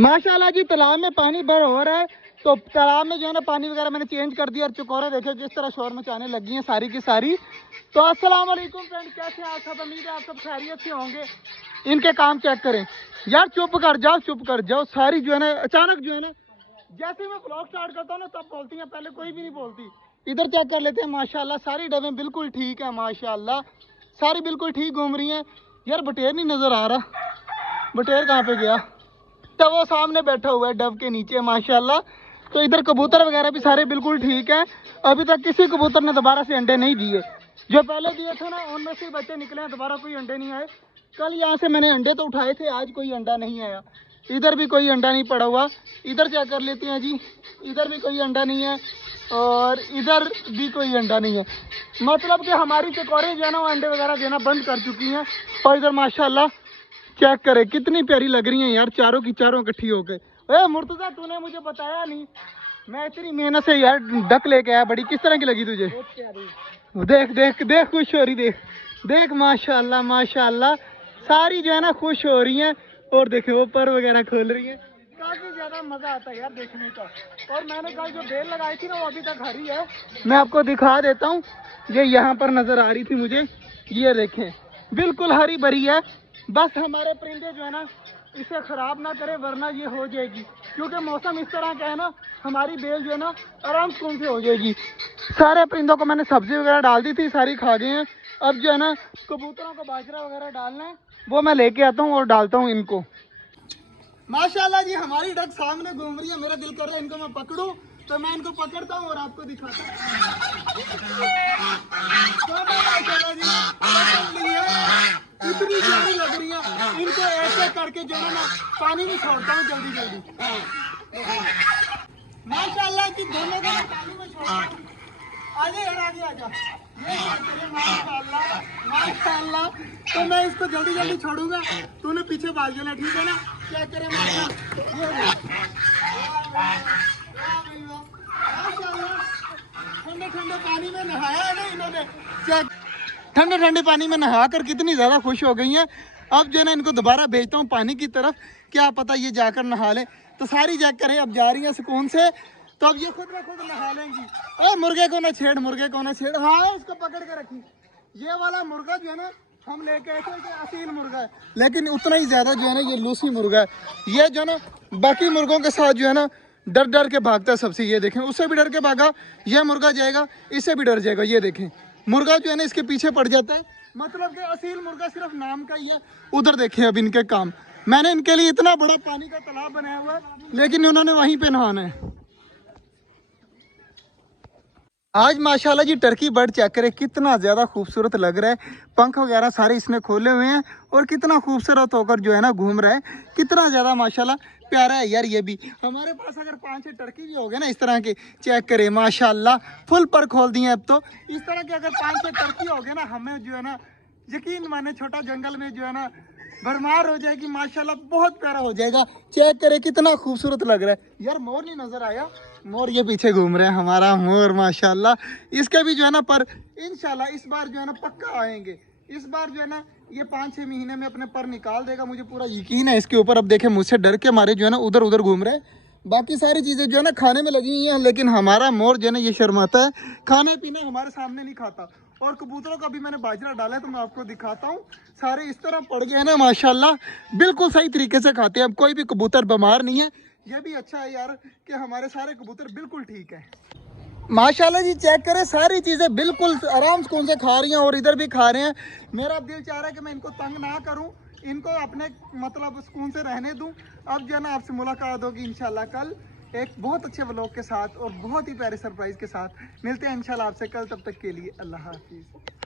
माशाल्लाह जी तालाब में पानी भर हो रहा है, तो तालाब में जो है ना पानी वगैरह मैंने चेंज कर दिया और चकोरे देखे किस तरह शोर मचाने लगी हैं सारी की सारी। तो अस्सलाम वालेकुम फ्रेंड, कैसे हैं आप सब? उम्मीद है आप सब खैरियत से होंगे। इनके काम चेक करें यार, चुप कर जाओ चुप कर जाओ। सारी जो है ना अचानक जो है ना, जैसे मैं ब्लॉग स्टार्ट करता हूँ ना तब बोलती हैं, पहले कोई भी नहीं बोलती। इधर चेक कर लेते हैं, माशाल्लाह सारी डबें बिल्कुल ठीक है, माशाल्लाह सारी बिल्कुल ठीक घूम रही हैं। यार बटेर नहीं नजर आ रहा, बटेर कहाँ पे गया? तो वो सामने बैठा हुआ है डब के नीचे, माशाल्लाह। तो इधर कबूतर वगैरह भी सारे बिल्कुल ठीक है। अभी तक किसी कबूतर ने दोबारा से अंडे नहीं दिए। जो पहले दिए थे ना उनमें से बच्चे निकले हैं, दोबारा कोई अंडे नहीं आए। कल यहाँ से मैंने अंडे तो उठाए थे, आज कोई अंडा नहीं आया। इधर भी कोई अंडा नहीं पड़ा हुआ। इधर चेक कर लेते हैं जी, इधर भी कोई अंडा नहीं है और इधर भी कोई अंडा नहीं है। मतलब कि हमारी चकोरे जो है ना वो अंडे वगैरह देना बंद कर चुकी हैं। और इधर माशाल्लाह चेक करे कितनी प्यारी लग रही हैं यार, चारों की चारों इकट्ठी हो गए। ए मुर्तजा, तूने मुझे बताया नहीं, मैं इतनी मेहनत से यार डक लेके आया। बड़ी किस तरह की लगी तुझे? देख देख देख खुश हो रही, देख देख माशाल्लाह माशाल्लाह सारी जो है ना खुश हो रही हैं। और देखे वो पर वगैरह खोल रही हैं, काफी ज्यादा मजा आता है यार देखने का। और मैंने कल जो बेल लगाई थी ना वो अभी तक हरी है, मैं आपको दिखा देता हूँ। ये यहाँ पर नजर आ रही थी मुझे, ये देखें बिल्कुल हरी भरी है। बस हमारे परिंदे जो है ना इसे खराब ना करे, वरना ये हो जाएगी। क्योंकि मौसम इस तरह का है ना, हमारी बेल जो है ना आराम सुकून से हो जाएगी। सारे परिंदों को मैंने सब्जी वगैरह डाल दी थी, सारी खा गए हैं। अब जो है ना कबूतरों को बाजरा वगैरह डालना है, वो मैं लेके आता हूँ और डालता हूँ इनको। माशाल्लाह जी हमारी डक सामने घूम रही है, मेरा दिल कर रहा है इनको मैं पकड़ूं, तो मैं इनको पकड़ता हूँ और आपको दिखाता हूँ। इतनी प्यारी लग रही है, इनको ऐसे करके जो है ना पानी में छोड़ता हूँ जल्दी जल्दी। माशाल्लाह की दोनों को पानी में छोड़ता हूँ। आगे यार आगे आजा, माशाल्लाह माशाल्लाह। तो मैं इसको जल्दी जल्दी छोड़ूंगा, तूने पीछे भाग जाना, ठीक है ना? क्या करे ठंडे ठंडे पानी में नहाया है ना इन्होंने, ठंडे ठंडे पानी में नहा कर कितनी ज़्यादा खुश हो गई हैं। अब जो है ना इनको दोबारा भेजता हूँ पानी की तरफ, क्या पता ये जाकर नहा लें। तो सारी चेक करें अब जा रही हैं सुकून से, तो अब ये खुद ब खुद नहा लेंगी। और मुर्गे को ना छेड़, मुर्गे को ना छेड़। हाँ इसको पकड़ के रखी। ये वाला मुर्गा जो है ना हम लेके आए थे, असील मुर्गा है, लेकिन उतना ही ज़्यादा जो है ना ये लूसी मुर्गा है। ये जो है ना बाकी मुर्गों के साथ जो है ना डर डर के भागता है सबसे। ये देखें उससे भी डर के भागा, ये मुर्गा जाएगा इससे भी डर जाएगा। ये देखें मुर्गा जो है ना इसके पीछे पड़ जाता है। मतलब कि असील मुर्गा सिर्फ नाम का ही है। उधर देखें अब इनके काम, मैंने इनके लिए इतना बड़ा पानी का तालाब बनाया हुआ है, लेकिन उन्होंने वहीं पे नहाना है। आज माशाल्लाह जी टर्की बर्ड चेक करें कितना ज़्यादा खूबसूरत लग रहा है। पंख वगैरह सारे इसने खोले हुए हैं और कितना खूबसूरत होकर जो है ना घूम रहा है, कितना ज़्यादा माशाल्लाह प्यारा है यार। ये भी हमारे पास अगर 5-6 टर्की भी हो गए ना इस तरह के, चेक करें माशाल्लाह फुल पर खोल दिए। अब तो इस तरह के अगर 5-6 टर्की हो गए ना, हमें जो है ना यकीन माने छोटा जंगल में जो है ना भरमार हो जाएगी, माशाल्लाह बहुत प्यारा हो जाएगा। चेक करे कितना खूबसूरत लग रहा है यार। मोर नहीं नजर आया, मोर ये पीछे घूम रहे हैं हमारा मोर, माशाल्लाह। इसके भी जो है ना पर इंशाल्लाह इस बार जो है ना पक्का आएंगे। इस बार जो है ना ये 5-6 महीने में अपने पर निकाल देगा, मुझे पूरा यकीन है इसके ऊपर। अब देखें मुझसे डर के मारे जो है ना उधर उधर घूम रहे हैं। बाकी सारी चीज़ें जो है ना खाने में लगी हुई हैं, लेकिन हमारा मोर जो है ना ये शर्माता है, खाने पीने हमारे सामने नहीं खाता। और कबूतरों का भी मैंने बाजरा डाला है, तो मैं आपको दिखाता हूँ। सारे इस तरह पड़ गए हैं ना माशाल्लाह, बिल्कुल सही तरीके से खाते हैं। अब कोई भी कबूतर बीमार नहीं है, ये भी अच्छा है यार कि हमारे सारे कबूतर बिल्कुल ठीक है। माशाल्लाह जी चेक करें सारी चीज़ें बिल्कुल आराम से से खा रही हैं और इधर भी खा रहे हैं। मेरा दिल चाह रहा है कि मैं इनको तंग ना करूं, इनको अपने मतलब सुकून से रहने दूं। अब जो है ना आपसे मुलाकात होगी इंशाल्लाह कल एक बहुत अच्छे व्लॉग के साथ और बहुत ही प्यारे सरप्राइज़ के साथ। मिलते हैं इंशाल्लाह आपसे कल, तब तक के लिए अल्लाह हाफिज़।